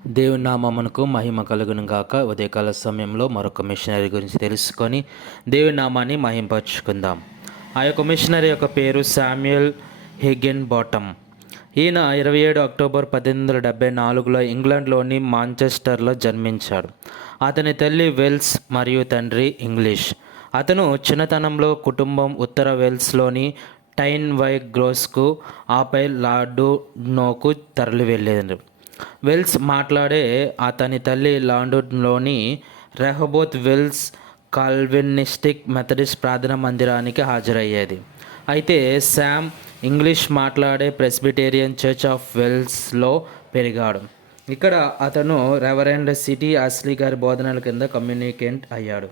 దేవుని నామమునకు మహిమ కలుగును గాక. ఉదయకాల సమయంలో మరొక మిషనరీ గురించి తెలుసుకొని దేవుని నామాన్ని మహింపరచుకుందాం. ఆ యొక్క మిషనరీ యొక్క పేరు శామ్యూయల్ హిగ్గెన్ బాటమ్. ఈయన 27 అక్టోబర్ 1874లో ఇంగ్లాండ్లోని మాంచెస్టర్లో జన్మించాడు. అతని తల్లి వెల్స్ మరియు తండ్రి ఇంగ్లీష్. అతను చిన్నతనంలో కుటుంబం ఉత్తర వెల్స్లోని టైన్ వై గ్రోస్కు ఆపై లాండునోకు తరలి వెళ్ళేది. వెల్స్ మాట్లాడే అతని తల్లి లాండన్లోని రెహోబోత్ వెల్స్ కాల్వినిస్టిక్ మెథడిస్ట్ ప్రార్థనా మందిరానికి హాజరయ్యేది. అయితే శామ్ ఇంగ్లీష్ మాట్లాడే ప్రెస్బిటేరియన్ చర్చ్ ఆఫ్ వెల్స్లో పెరిగాడు. ఇక్కడ అతను రెవరెండ్ సిటీ అస్లీ గారి బోధనల కింద కమ్యూనికేట్ అయ్యాడు.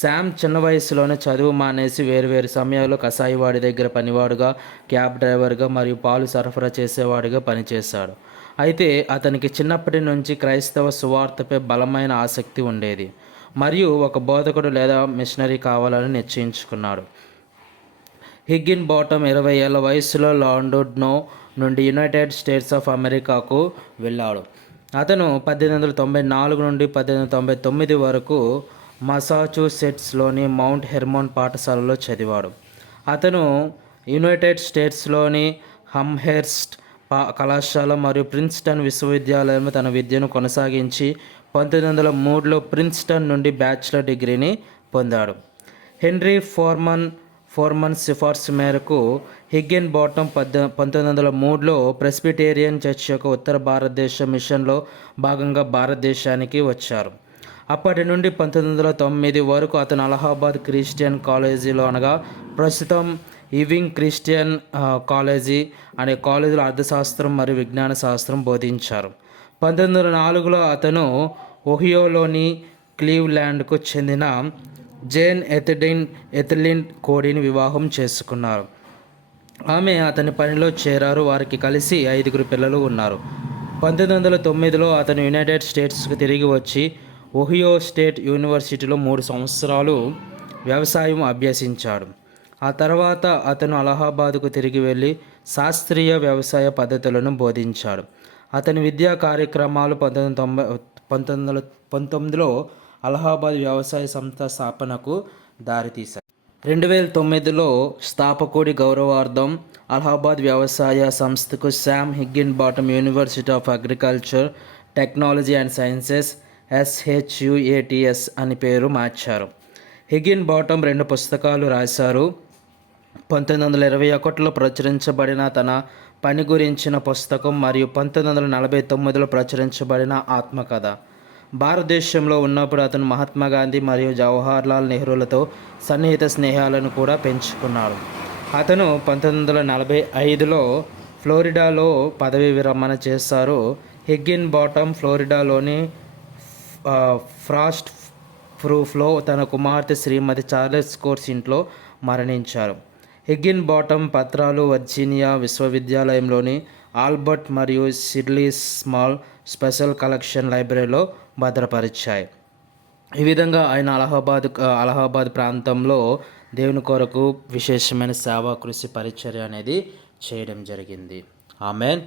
శామ్ చిన్న వయసులోనే చదువు మానేసి వేరువేరు సమయాల్లో కసాయివాడి దగ్గర పనివాడుగా, క్యాబ్ డ్రైవర్గా మరియు పాలు సరఫరా చేసేవాడిగా పనిచేశాడు. అయితే అతనికి చిన్నప్పటి నుంచి క్రైస్తవ సువార్తపై బలమైన ఆసక్తి ఉండేది మరియు ఒక బోధకుడు లేదా మిషనరీ కావాలని నిశ్చయించుకున్నాడు. హిగ్గెన్ బాటమ్ 20 ఏళ్ల వయసులో లాండోనో నుండి యునైటెడ్ స్టేట్స్ ఆఫ్ అమెరికాకు వెళ్ళాడు. అతను 1894 నుండి 1899 వరకు మసాచుసెట్స్లోని మౌంట్ హెర్మోన్ పాఠశాలలో చదివాడు. అతను యునైటెడ్ స్టేట్స్లోని హమ్హెర్స్ట్ కళాశాల మరియు ప్రిన్స్టన్ విశ్వవిద్యాలయంలో తన విద్యను కొనసాగించి 1903లో ప్రిన్స్టన్ నుండి బ్యాచిలర్ డిగ్రీని పొందాడు. హెన్రీ ఫోర్మన్ సిఫార్సు మేరకు హిగ్గెన్ బాటమ్ 1903లో ప్రెస్బిటేరియన్ చర్చ్ యొక్క ఉత్తర భారతదేశ మిషన్లో భాగంగా భారతదేశానికి వచ్చారు. అప్పటి నుండి 1909 వరకు అతను అలహాబాద్ క్రిస్టియన్ కాలేజీలో అనగా ప్రస్తుతం ఈవింగ్ క్రిస్టియన్ కాలేజీ అనే కాలేజీలో అర్థశాస్త్రం మరియు విజ్ఞాన శాస్త్రం బోధించారు. 1904లో అతను ఒహియోలోని క్లీవ్లాండ్కు చెందిన జేన్ ఎథెలిన్ కోడీని వివాహం చేసుకున్నారు. ఆమె అతని పనిలో చేరారు. వారికి కలిసి 5 పిల్లలు ఉన్నారు. 1909లో అతను యునైటెడ్ స్టేట్స్కు తిరిగి వచ్చి ఒహియో స్టేట్ యూనివర్సిటీలో 3 సంవత్సరాలు వ్యవసాయం అభ్యసించాడు. ఆ తర్వాత అతను అలహాబాద్కు తిరిగి వెళ్ళి శాస్త్రీయ వ్యవసాయ పద్ధతులను బోధించాడు. అతని విద్యా కార్యక్రమాలు 1919లో అలహాబాద్ వ్యవసాయ సంస్థ స్థాపనకు దారితీశాయి. 2009లో స్థాపకుడి గౌరవార్థం అలహాబాద్ వ్యవసాయ సంస్థకు Sam Higginbottom university of agriculture, technology and sciences SHUATS అని పేరు మార్చారు. హిగ్గెన్ బాటమ్ 2 పుస్తకాలు రాశారు. 1921లో ప్రచురించబడిన తన పని గురించిన పుస్తకం మరియు 1949లో ప్రచురించబడిన ఆత్మకథ. భారతదేశంలో ఉన్నప్పుడు అతను మహాత్మా గాంధీ మరియు జవహర్లాల్ నెహ్రూలతో సన్నిహిత స్నేహాలను కూడా పెంచుకున్నాడు. అతను 1945లో ఫ్లోరిడాలో పదవీ విరమణ చేశారు. హిగ్గెన్ బాటమ్ ఫ్లోరిడాలోని ఫ్రాస్ట్ ప్రూఫ్లో తన కుమార్తె శ్రీమతి చార్లెస్ కోర్స్ ఇంట్లో మరణించారు. హిగ్గెన్ బాటమ్ పత్రాలు వర్జీనియా విశ్వవిద్యాలయంలోని ఆల్బర్ట్ మరియు సిడ్లీ స్మాల్ స్పెషల్ కలెక్షన్ లైబ్రరీలో భద్రపరిచాయి. ఈ విధంగా ఆయన అలహాబాద్ ప్రాంతంలో దేవుని కొరకు విశేషమైన సేవా కృషి పరిచర్య అనేది చేయడం జరిగింది. ఆమెన్.